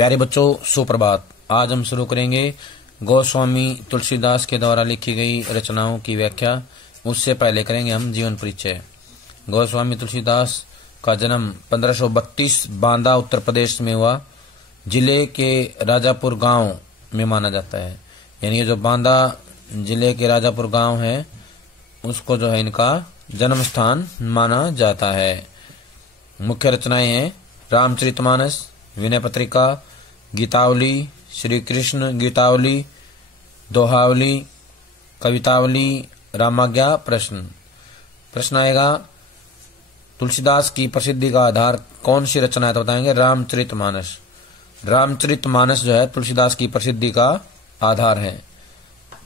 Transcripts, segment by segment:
प्यारे बच्चों, सुप्रभात। आज हम शुरू करेंगे गोस्वामी तुलसीदास के द्वारा लिखी गई रचनाओं की व्याख्या। उससे पहले करेंगे हम जीवन परिचय। गोस्वामी तुलसीदास का जन्म 1532 बांदा उत्तर प्रदेश में हुआ। जिले के राजापुर गांव में माना जाता है। यानी जो बांदा जिले के राजापुर गांव है उसको जो है इनका जन्म स्थान माना जाता है। मुख्य रचनाएं हैं रामचरितमानस, विनय पत्रिका, गीतावली, श्री कृष्ण गीतावली, दोहावली, कवितावली, रामाज्ञा। प्रश्न आएगा तुलसीदास की प्रसिद्धि का आधार कौन सी रचना है, तो बताएंगे रामचरितमानस। रामचरितमानस जो है तुलसीदास की प्रसिद्धि का आधार है।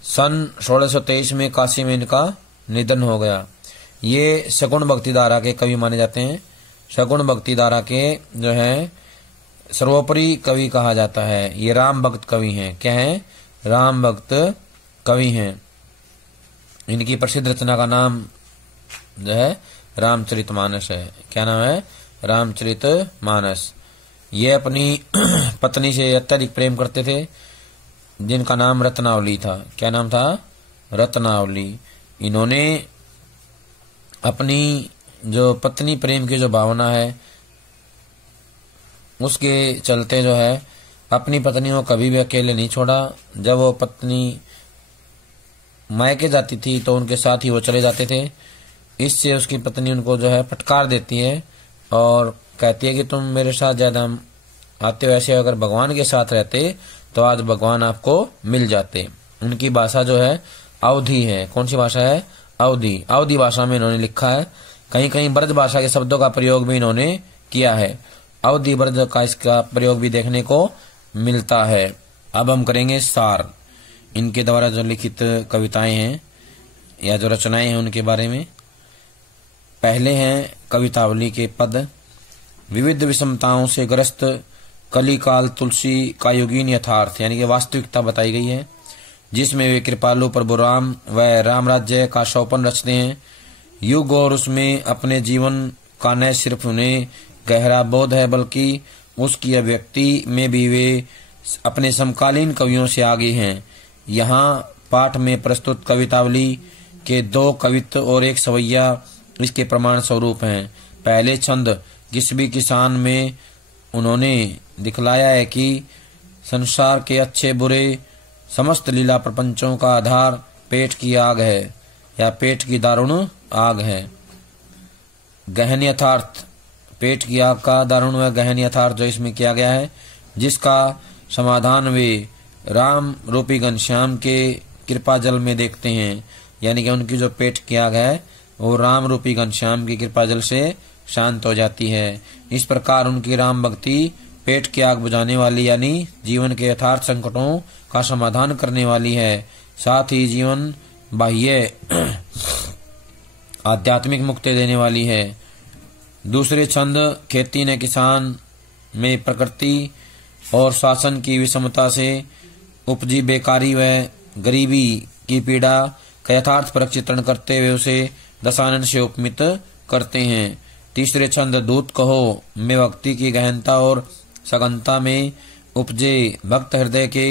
सन 1623 में काशी में इनका निधन हो गया। ये सगुण भक्ति धारा के कवि माने जाते हैं। सगुण भक्ति धारा के जो है सर्वोपरि कवि कहा जाता है। ये राम भक्त कवि हैं। क्या है? राम भक्त कवि हैं। इनकी प्रसिद्ध रचना का नाम जो है रामचरितमानस है। क्या नाम है? रामचरितमानस। ये अपनी पत्नी से अत्यधिक प्रेम करते थे, जिनका नाम रत्नावली था। क्या नाम था? रत्नावली। इन्होंने अपनी जो पत्नी प्रेम की जो भावना है उसके चलते जो है अपनी पत्नी को कभी भी अकेले नहीं छोड़ा। जब वो पत्नी मायके जाती थी तो उनके साथ ही वो चले जाते थे। इससे उसकी पत्नी उनको जो है फटकार देती है और कहती है कि तुम मेरे साथ ज्यादा आते हो, ऐसे अगर भगवान के साथ रहते तो आज भगवान आपको मिल जाते। उनकी भाषा जो है अवधी है। कौन सी भाषा है? अवधी। अवधी भाषा में इन्होंने लिखा है। कहीं कहीं ब्रज भाषा के शब्दों का प्रयोग भी इन्होंने किया है। अवधी ब्रज का इसका प्रयोग भी देखने को मिलता है। अब हम करेंगे सार। इनके द्वारा जो लिखित कविताएं हैं या जो रचनाएं हैं उनके बारे में। पहले हैं कवितावली के पद। विविध विषमताओं से ग्रस्त कलिकाल तुलसी का योगीन यथार्थ, यानी कि वास्तविकता बताई गई है, जिसमें वे कृपालु प्रभु राम व राम राज्य का शोपन रचते हैं। युग और उसमें अपने जीवन का न सिर्फ उन्हें गहरा बोध है बल्कि उसकी अभिव्यक्ति में भी वे अपने समकालीन कवियों से आगे हैं। यहाँ पाठ में प्रस्तुत कवितावली के 2 कवित्व और 1 सवैया इसके प्रमाण स्वरूप हैं। पहले छंद किसबी किसान में उन्होंने दिखलाया है कि संसार के अच्छे बुरे समस्त लीला प्रपंचों का आधार पेट की आग है या पेट की दारुण आग है। गहन यथार्थ, पेट की आग का दारुण व गहन यथार्थ जो इसमें किया गया है, जिसका समाधान वे राम रूपी घनश्याम के कृपा जल में देखते हैं। यानी कि उनकी जो पेट की आग है वो राम रूपी घनश्याम की कृपा जल से शांत हो जाती है। इस प्रकार उनकी राम भक्ति पेट की आग बुझाने वाली यानी जीवन के यथार्थ संकटों का समाधान करने वाली है। साथ ही जीवन बाह्य आध्यात्मिक मुक्ति देने वाली है। दूसरे छंद खेती न किसान में प्रकृति और शासन की विषमता से उपजी बेकारी व गरीबी की पीड़ा का यथार्थ पर चित्रण करते हुए उसे दशानन से उपमित करते हैं। तीसरे छंद दूत कहो में भक्ति की गहनता और सघनता में उपजे भक्त हृदय के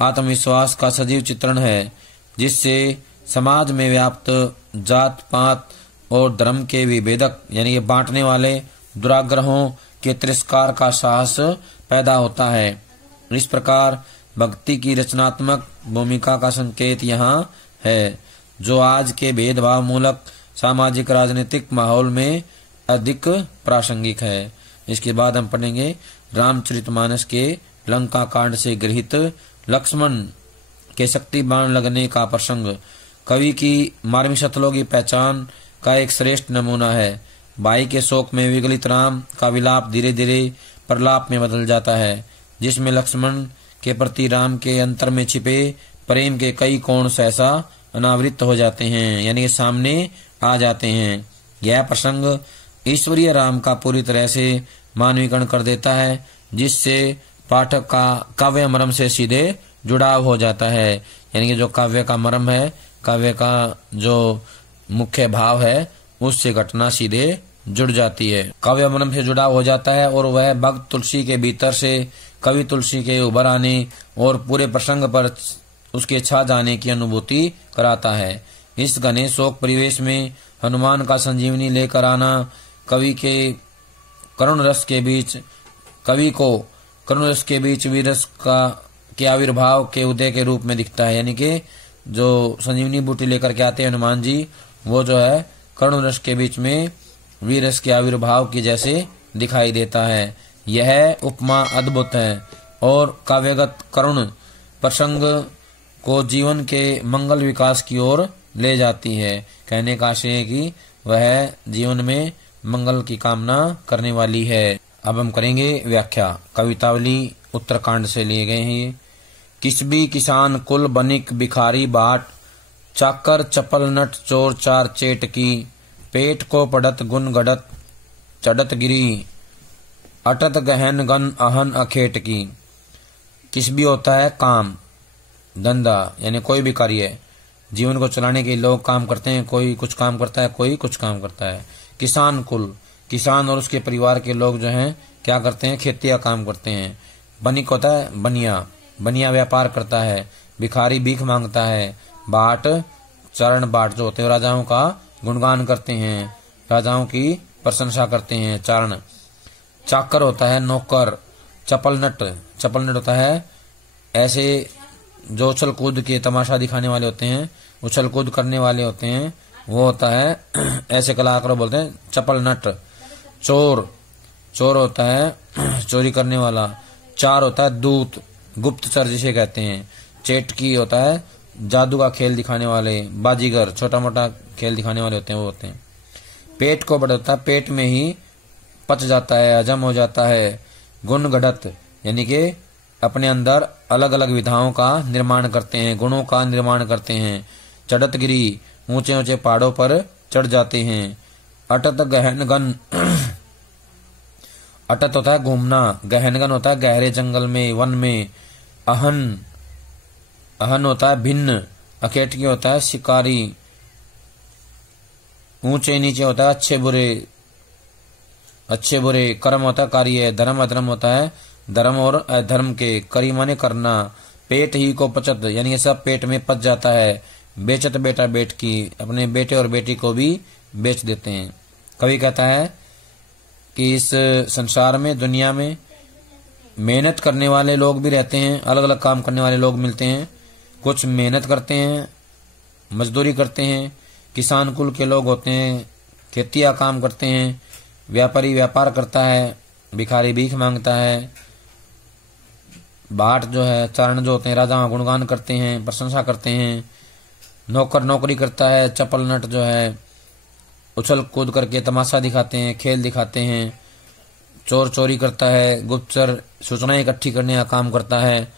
आत्मविश्वास का सजीव चित्रण है, जिससे समाज में व्याप्त जात पात और धर्म के विभेदक यानी ये बांटने वाले दुराग्रहों के तिरस्कार का साहस पैदा होता है। इस प्रकार भक्ति की रचनात्मक भूमिका का संकेत यहाँ है, जो आज के भेदभाव मूलक सामाजिक राजनीतिक माहौल में अधिक प्रासंगिक है। इसके बाद हम पढ़ेंगे रामचरितमानस के लंका कांड से गृहीत लक्ष्मण के शक्ति बाण लगने का प्रसंग कवि की मार्मिक शतलों की पहचान का एक श्रेष्ठ नमूना है। भाई के शोक में विगलित राम का विलाप धीरे धीरे प्रलाप में बदल जाता है, जिसमें लक्ष्मण के प्रति राम के अंतर में छिपे प्रेम के कई कोण सहसा अनावृत हो जाते हैं, यानी सामने आ जाते हैं। यह प्रसंग ईश्वरीय राम का पूरी तरह से मानवीकरण कर देता है, जिससे पाठक का काव्य मर्म से सीधे जुड़ाव हो जाता है। यानी कि जो काव्य का मर्म है, काव्य का जो मुख्य भाव है, उससे घटना सीधे जुड़ जाती है, काव्य ब्रह्म से जुड़ाव हो जाता है और वह भक्त तुलसी के भीतर से कवि तुलसी के उभर आने और पूरे प्रसंग पर उसके छा जाने की अनुभूति कराता है। इस घने शोक परिवेश में हनुमान का संजीवनी लेकर आना कवि को करुण रस के बीच वीरस के आविर्भाव के उदय के रूप में दिखता है। यानी कि जो संजीवनी बूटी लेकर के आते हैं हनुमान जी, वो जो है करुण रस के बीच में वीरस के आविर्भाव की जैसे दिखाई देता है। यह उपमा अद्भुत है और काव्यगत करुण प्रसंग को जीवन के मंगल विकास की ओर ले जाती है। कहने का आशय है कि वह जीवन में मंगल की कामना करने वाली है। अब हम करेंगे व्याख्या। कवितावली उत्तरकांड से लिए गए हैं। किसबी किसान कुल बनिक भिखारी बाट, चाकर चपल नट चोर चार चेट की, पेट को पड़त गुन गड़त चढ़त गिरी, अटत गहन गन अहन अखेट की। किसबी होता है काम, धंधा, यानी कोई भी कार्य जीवन को चलाने के लोग काम करते हैं। कोई कुछ काम करता है, कोई कुछ काम करता है। किसान कुल, किसान और उसके परिवार के लोग जो हैं क्या करते हैं, खेती का काम करते हैं। बनिक होता है बनिया, बनिया व्यापार करता है। भिखारी भीख मांगता है। बाट चरण बाट जो होते हैं राजाओं का गुणगान करते हैं, राजाओं की प्रशंसा करते हैं, चारण। चाकर होता है नौकर। चपल नट होता है ऐसे जो उछल कूद के तमाशा दिखाने वाले होते हैं, उछल कूद करने वाले होते हैं, वो होता है ऐसे कलाकारों बोलते हैं चपल नट। चोर होता है चोरी करने वाला। चार होता है दूत, गुप्तचर जिसे कहते हैं। चेटकी होता है जादू का खेल दिखाने वाले। बाजीगर छोटा मोटा खेल दिखाने वाले होते हैं, वो होते हैं। पेट को बढ़ता है, पेट में ही पच जाता है, हजम हो जाता है। गुण गढ़त यानी कि अपने अंदर अलग अलग विधाओं का निर्माण करते हैं, गुणों का निर्माण करते हैं। चढ़त गिरी ऊंचे ऊंचे पहाड़ों पर चढ़ जाते हैं। अटत गहनगन अटत होता है घूमना, गहनगन होता है गहरे जंगल में, वन में। अहन होता है भिन्न, अकेटकी होता है शिकारी। ऊंचे नीचे होता है अच्छे बुरे। कर्म होता है कार्य। धर्म अधर्म होता है धर्म और अधर्म के। करी माने करना। पेट ही को पचत यानी ये सब पेट में पच जाता है। बेचत बेटा बेट की, अपने बेटे और बेटी को भी बेच देते हैं। कवि कहता है कि इस संसार में, दुनिया में मेहनत करने वाले लोग भी रहते हैं, अलग अलग काम करने वाले लोग मिलते हैं। कुछ मेहनत करते हैं, मजदूरी करते हैं। किसान कुल के लोग होते हैं, खेती का काम करते हैं। व्यापारी व्यापार करता है। भिखारी भीख मांगता है। बाट जो है, चारण जो होते हैं राजा गुणगान करते हैं, प्रशंसा करते हैं। नौकर नौकरी करता है। चपल नट जो है उछल कूद करके तमाशा दिखाते हैं, खेल दिखाते हैं। चोर चोरी करता है। गुप्तचर सूचनाएं इकट्ठी करने का काम करता है।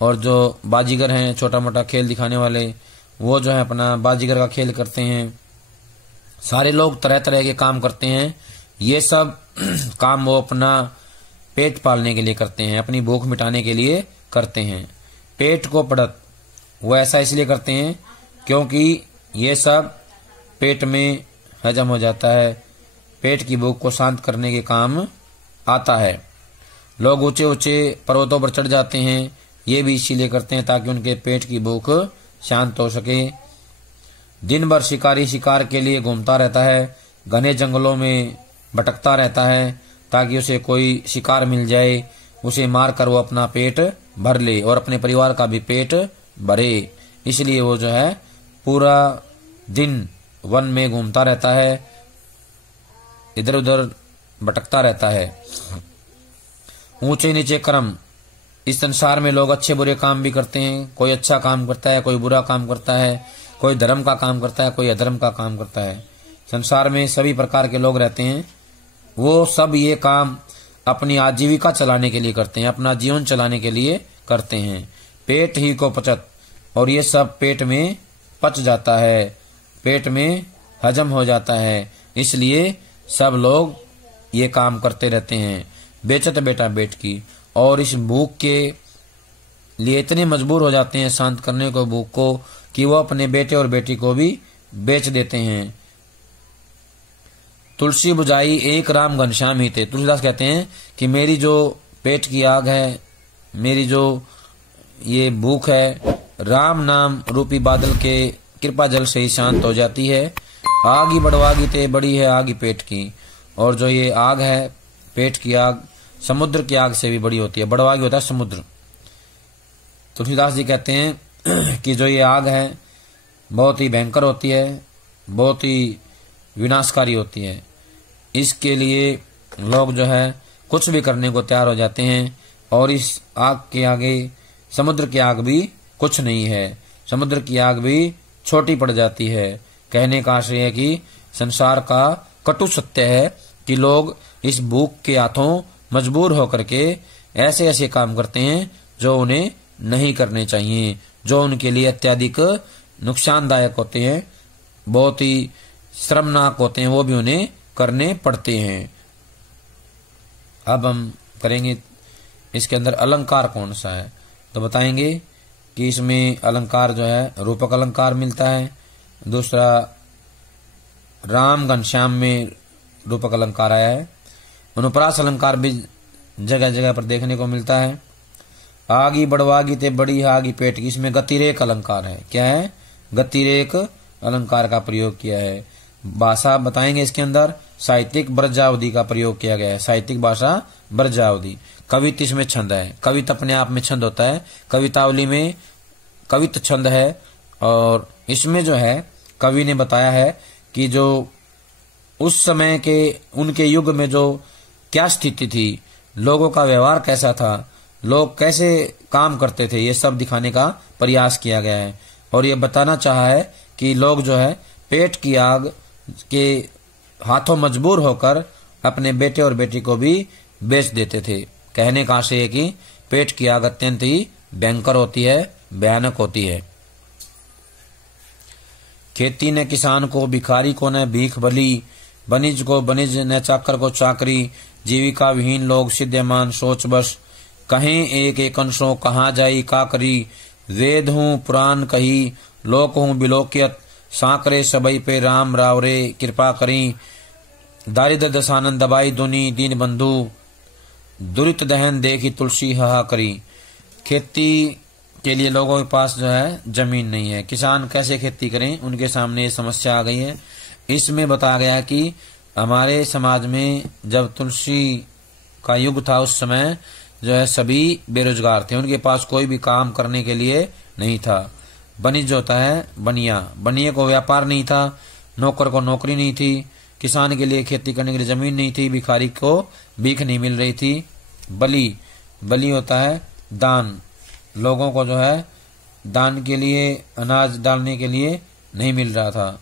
और जो बाजीगर हैं, छोटा मोटा खेल दिखाने वाले, वो जो है अपना बाजीगर का खेल करते हैं। सारे लोग तरह तरह के काम करते हैं। ये सब काम वो अपना पेट पालने के लिए करते हैं, अपनी भूख मिटाने के लिए करते हैं। पेट को पड़त वो ऐसा इसलिए करते हैं क्योंकि ये सब पेट में हजम हो जाता है, पेट की भूख को शांत करने के काम आता है। लोग ऊंचे ऊंचे पर्वतों पर चढ़ जाते हैं, ये भी इसीलिए करते हैं ताकि उनके पेट की भूख शांत हो सके। दिन भर शिकारी शिकार के लिए घूमता रहता है, घने जंगलों में भटकता रहता है ताकि उसे कोई शिकार मिल जाए, उसे मारकर वो अपना पेट भर ले और अपने परिवार का भी पेट भरे। इसलिए वो जो है पूरा दिन वन में घूमता रहता है, इधर उधर भटकता रहता है। ऊंचे नीचे कर्म, इस संसार में लोग अच्छे बुरे काम भी करते हैं। कोई अच्छा काम करता है, कोई बुरा काम करता है, कोई धर्म का काम करता है, कोई अधर्म का काम करता है। संसार में सभी प्रकार के लोग रहते हैं। वो सब ये काम अपनी आजीविका चलाने के लिए करते हैं, अपना जीवन चलाने के लिए करते हैं। पेट ही को पचत, और ये सब पेट में पच जाता है, पेट में हजम हो जाता है, इसलिए सब लोग ये काम करते रहते हैं। बेचत बेटा बेट की, और इस भूख के लिए इतने मजबूर हो जाते हैं शांत करने को भूख को कि वो अपने बेटे और बेटी को भी बेच देते हैं। तुलसी बुझाई एक राम घनश्याम ही थे। तुलसीदास कहते हैं कि मेरी जो पेट की आग है, मेरी जो ये भूख है, राम नाम रूपी बादल के कृपा जल से ही शांत हो जाती है। आग ही बढ़वागी ते बड़ी है आग ही पेट की। और जो ये आग है, पेट की आग, समुद्र की आग से भी बड़ी होती है। बढ़वागी होता है समुद्र। तुलसीदास जी कहते हैं कि जो ये आग है बहुत ही भयंकर होती है, बहुत ही विनाशकारी होती है। इसके लिए लोग जो है कुछ भी करने को तैयार हो जाते हैं। और इस आग के आगे समुद्र की आग भी कुछ नहीं है। समुद्र की आग भी छोटी पड़ जाती है। कहने का आशय है कि संसार का कटु सत्य है कि लोग इस भूख के हाथों मजबूर होकर के ऐसे ऐसे काम करते हैं जो उन्हें नहीं करने चाहिए, जो उनके लिए अत्यधिक नुकसानदायक होते हैं, बहुत ही श्रमनाक होते हैं, वो भी उन्हें करने पड़ते हैं। अब हम करेंगे इसके अंदर अलंकार कौन सा है, तो बताएंगे कि इसमें अलंकार जो है रूपक अलंकार मिलता है। दूसरा राम घनश्याम में रूपक अलंकार आया है। अनुप्रास अलंकार भी जगह जगह पर देखने को मिलता है। आगी बढ़वागी ते बड़ी आगी पेट की, इसमें गतिरेक अलंकार है। क्या है? गतिरेक अलंकार का प्रयोग किया है। भाषा बताएंगे इसके अंदर साहित्यिक ब्रजावधि का प्रयोग किया गया है। साहित्यिक भाषा ब्रजावधि। कवित इसमें छंद है। कवित अपने आप में छंद होता है। कवितावली में कवित छंद है। और इसमें जो है कवि ने बताया है कि जो उस समय के उनके युग में जो क्या स्थिति थी, लोगों का व्यवहार कैसा था, लोग कैसे काम करते थे, ये सब दिखाने का प्रयास किया गया है। और ये बताना चाहा है कि लोग जो है पेट की आग के हाथों मजबूर होकर अपने बेटे और बेटी को भी बेच देते थे। कहने का आशय है कि पेट की आग अत्यंत ही भयंकर होती है, भयानक होती है। खेती न किसान को, भिखारी को न भीख भली, बनिज को बनिज न चाकर को चाकरी, जीविका विहीन लोग सिद्धमान सोच बस, कहें एक एक अंशों कहाँ जाई का करी, वेद हूँ पुराण कही लोक हूँ बिलोकियत, सांकरे सबई पे राम रावरे कृपा करी, दारिद्र दशानंद दबाई दुनी दीन बंधु, दुरित दहन देखी तुलसी हाहा करी। खेती के लिए लोगों के पास जो है जमीन नहीं है, किसान कैसे खेती करें, उनके सामने ये समस्या आ गई है। इसमें बताया गया कि हमारे समाज में जब तुलसी का युग था उस समय जो है सभी बेरोजगार थे, उनके पास कोई भी काम करने के लिए नहीं था। बनिज होता है बनिया, बनिए को व्यापार नहीं था, नौकर को नौकरी नहीं थी, किसान के लिए खेती करने के लिए जमीन नहीं थी, भिखारी को भीख नहीं मिल रही थी। बलि, बलि होता है दान, लोगों को जो है दान के लिए अनाज डालने के लिए नहीं मिल रहा था।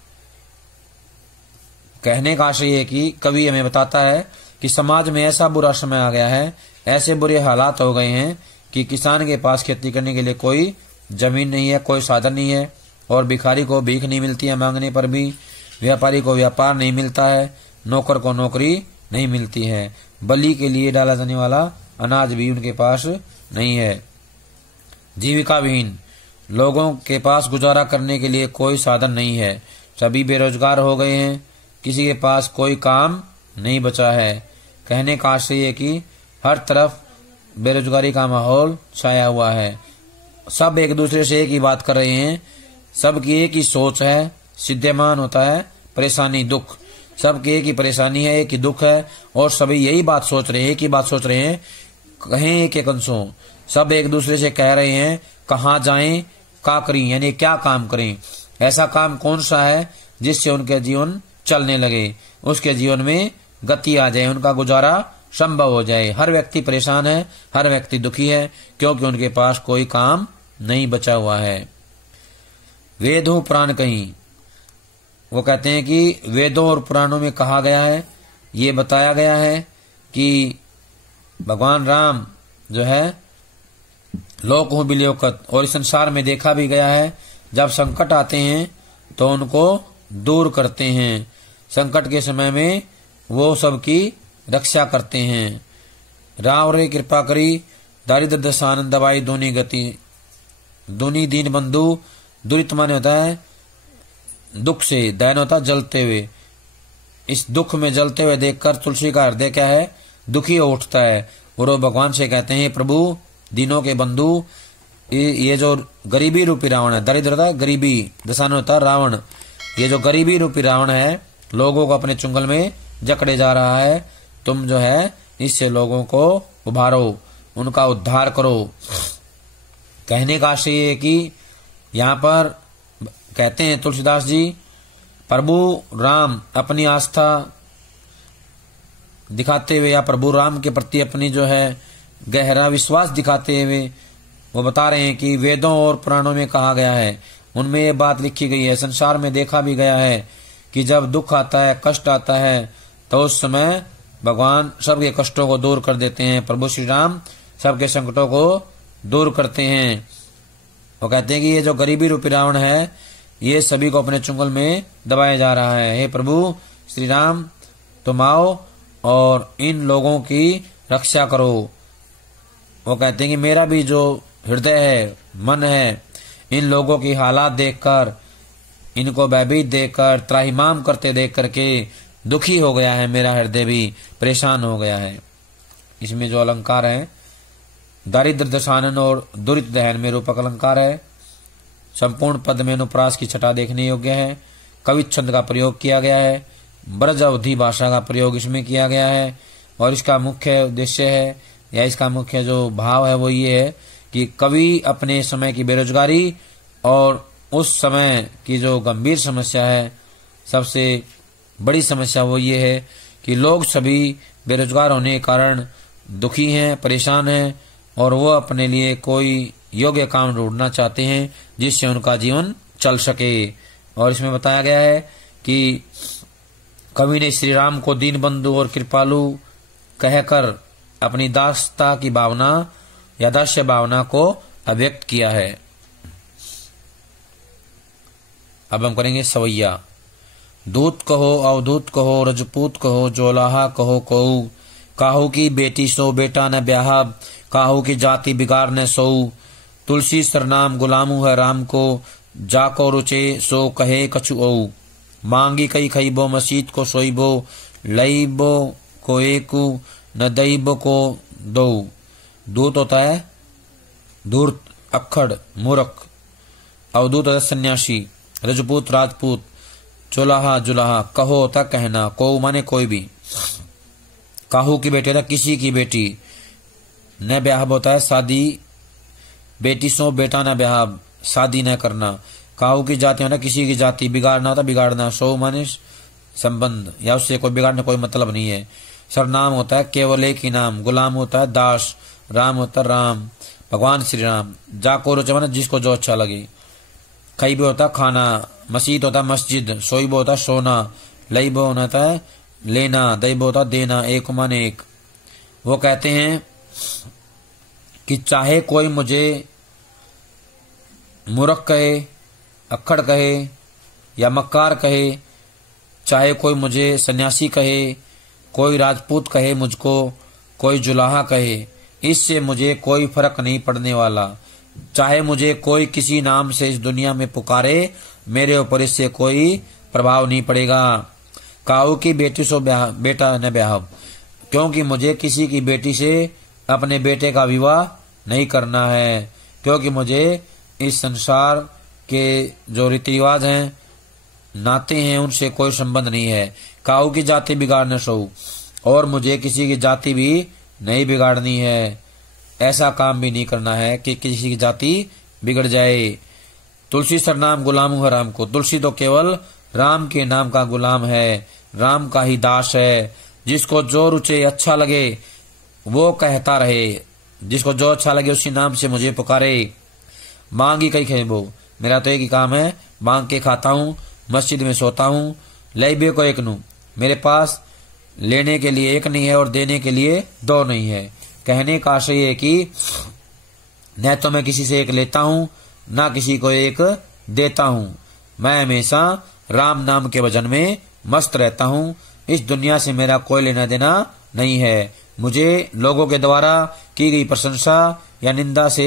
कहने का आशय है कि कवि हमें बताता है कि समाज में ऐसा बुरा समय आ गया है, ऐसे बुरे हालात हो गए हैं कि किसान के पास खेती करने के लिए कोई जमीन नहीं है, कोई साधन नहीं है, और भिखारी को भीख नहीं मिलती है मांगने पर भी, व्यापारी को व्यापार नहीं मिलता है, नौकर को नौकरी नहीं मिलती है, बलि के लिए डाला जाने वाला अनाज भी उनके पास नहीं है। जीविका विहीन, लोगों के पास गुजारा करने के लिए कोई साधन नहीं है, सभी बेरोजगार हो गए हैं, किसी के पास कोई काम नहीं बचा है। कहने का आशय है कि हर तरफ बेरोजगारी का माहौल छाया हुआ है, सब एक दूसरे से एक ही बात कर रहे हैं, सबकी एक ही सोच है, सिद्धमान होता है परेशानी दुख, सबकी एक ही परेशानी है, एक ही दुख है, और सभी यही बात सोच रहे हैं, एक ही बात सोच रहे हैं, कहें एक एक अंशों, सब एक दूसरे से कह रहे हैं कहाँ जाएं का करें, यानी क्या काम करें, ऐसा काम कौन सा है जिससे उनके जीवन चलने लगे, उसके जीवन में गति आ जाए, उनका गुजारा संभव हो जाए। हर व्यक्ति परेशान है, हर व्यक्ति दुखी है, क्योंकि उनके पास कोई काम नहीं बचा हुआ है। वेदों पुराण कहीं, वो कहते हैं कि वेदों और पुराणों में कहा गया है, ये बताया गया है कि भगवान राम जो है लोक हूँ बिलोकत, और इस संसार में देखा भी गया है जब संकट आते हैं तो उनको दूर करते हैं, संकट के समय में वो सबकी रक्षा करते हैं। राम रे कृपा करी, दारिद्र दशानंद दबाई दूनी गति, दूनी दीन बंधु, दुरित माने होता है दुख से, दैन होता है जलते हुए, इस दुख में जलते हुए देखकर तुलसी का हृदय क्या है, दुखी हो उठता है और वो भगवान से कहते हैं, प्रभु दीनों के बंधु, ये जो गरीबी रूपी रावण है, दरिद्रता गरीबी दशानुता रावण, ये जो गरीबी रूपी रावण है लोगों को अपने चुंगल में जकड़े जा रहा है, तुम जो है इससे लोगों को उभारो, उनका उद्धार करो। कहने का आशय है कि यहाँ पर कहते हैं तुलसीदास जी, प्रभु राम अपनी आस्था दिखाते हुए या प्रभु राम के प्रति अपनी जो है गहरा विश्वास दिखाते हुए वो बता रहे हैं कि वेदों और पुराणों में कहा गया है, उनमें ये बात लिखी गई है, संसार में देखा भी गया है कि जब दुख आता है, कष्ट आता है, तो उस समय भगवान सबके कष्टों को दूर कर देते हैं। प्रभु श्री राम सबके संकटों को दूर करते हैं। वो कहते हैं कि ये जो गरीबी रूपी रावण है ये सभी को अपने चुंगल में दबाया जा रहा है। हे प्रभु श्री राम, तुम आओ और इन लोगों की रक्षा करो। वो कहते हैं कि मेरा भी जो हृदय है, मन है, इन लोगों की हालात देखकर, इनको भयभीत देखकर, त्राहिमाम करते देख करके दुखी हो गया है, मेरा हृदय भी परेशान हो गया है। इसमें जो अलंकार है दारिद्र दशानन और दुरित दहन में रूपक अलंकार है। संपूर्ण पद में अनुप्रास की छटा देखने योग्य है। कवि छंद का प्रयोग किया गया है। ब्रज अवधि भाषा का प्रयोग इसमें किया गया है और इसका मुख्य उद्देश्य है या इसका मुख्य जो भाव है वो ये है कि कवि अपने समय की बेरोजगारी और उस समय की जो गंभीर समस्या है, सबसे बड़ी समस्या वो ये है कि लोग सभी बेरोजगार होने के कारण दुखी हैं, परेशान हैं और वो अपने लिए कोई योग्य काम ढूंढना चाहते हैं जिससे उनका जीवन चल सके। और इसमें बताया गया है कि कवि ने श्री राम को दीन बंधु और कृपालु कहकर अपनी दासता की भावना या दास्य भावना को अभिव्यक्त किया है। अब हम करेंगे सवैया। दूत कहो, अवधूत कहो, रजपूत कहो, जोलाहा कहो कहू, काहू की बेटी सो बेटा न ब्याह, काहू की जाति बिगाड़ न सोऊ, तुलसी सरनाम गुलामू है राम को, जाको रुचे सो कहे कछु ओऊ, मांगी कई खईबो मसीत को सोईबो, लईबो को एकू न दईबो को दो। दूत होता है धूर्त, अक्खड़, मूर्ख। अवधूत होता है सन्यासी, रजपूत राजपूत, चुलाहा जुलाहा, कहो होता कहना, को माने कोई भी, काहू की बेटी होता किसी की बेटी, न ब्याह होता है शादी, बेटी सो बेटा न ब्याह, शादी न करना, काहू की जाति होना किसी की जाति, बिगाड़ना होता बिगाड़ना, सो माने संबंध या उससे कोई बिगाड़ने कोई मतलब नहीं है। सरनाम होता है केवल एक ही नाम, गुलाम होता है दास, राम होता है राम, भगवान श्री राम, जाको रुचे माने जिसको जो अच्छा लगे, खईबो होता खाना, मस्जिद होता मस्जिद, सोईबो होता सोना, लईबो होता है लेना, दैबो होता देना, एक माने एक। वो कहते हैं कि चाहे कोई मुझे मूर्ख कहे, अक्खड़ कहे या मक्कार कहे, चाहे कोई मुझे सन्यासी कहे, कोई राजपूत कहे मुझको, कोई जुलाहा कहे, इससे मुझे कोई फर्क नहीं पड़ने वाला। चाहे मुझे कोई किसी नाम से इस दुनिया में पुकारे, मेरे ऊपर इससे कोई प्रभाव नहीं पड़ेगा। काऊ की बेटी सो बेटा न ब्याह, क्योंकि मुझे किसी की बेटी से अपने बेटे का विवाह नहीं करना है, क्योंकि मुझे इस संसार के जो रीति रिवाज हैं, नाते हैं, उनसे कोई संबंध नहीं है। काऊ की जाति बिगाड़ने सो, और मुझे किसी की जाति भी नहीं बिगाड़नी है, ऐसा काम भी नहीं करना है कि किसी की जाति बिगड़ जाए। तुलसी सरनाम गुलाम है राम को, तुलसी तो केवल राम के नाम का गुलाम है, राम का ही दास है, जिसको जो रुचे अच्छा लगे वो कहता रहे, जिसको जो अच्छा लगे उसी नाम से मुझे पुकारे। मांगी कई खेबो, मेरा तो एक ही काम है, मांग के खाता हूँ, मस्जिद में सोता हूँ। लईबे को एक नू, मेरे पास लेने के लिए एक नहीं है और देने के लिए दो नहीं है। कहने का आशय है कि न तो मैं किसी से एक लेता हूँ, ना किसी को एक देता हूँ। मैं हमेशा राम नाम के भजन में मस्त रहता हूँ। इस दुनिया से मेरा कोई लेना देना नहीं है। मुझे लोगों के द्वारा की गई प्रशंसा या निंदा से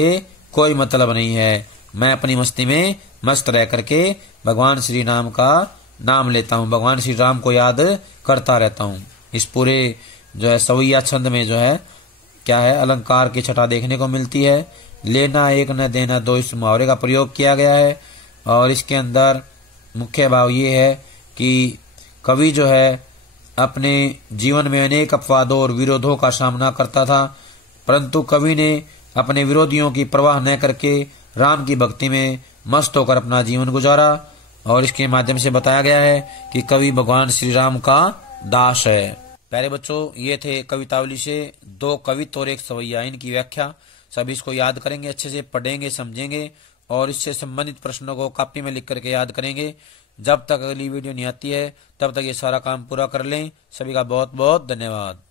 कोई मतलब नहीं है। मैं अपनी मस्ती में मस्त रह करके भगवान श्री राम का नाम लेता हूँ, भगवान श्री राम को याद करता रहता हूँ। इस पूरे जो है सवैया छंद में जो है क्या है, अलंकार की छटा देखने को मिलती है। लेना एक न देना दो, इस मुहावरे का प्रयोग किया गया है। और इसके अंदर मुख्य भाव ये है कि कवि जो है अपने जीवन में अनेक अपवादों और विरोधों का सामना करता था, परंतु कवि ने अपने विरोधियों की परवाह न करके राम की भक्ति में मस्त होकर अपना जीवन गुजारा। और इसके माध्यम से बताया गया है कि कवि भगवान श्री राम का दास है। प्यारे बच्चों, ये थे कवितावली से 2 कवित्व और 1 सवैया, इनकी व्याख्या। सभी इसको याद करेंगे, अच्छे से पढ़ेंगे, समझेंगे और इससे संबंधित प्रश्नों को कॉपी में लिख करके याद करेंगे। जब तक अगली वीडियो नहीं आती है तब तक ये सारा काम पूरा कर लें। सभी का बहुत बहुत धन्यवाद।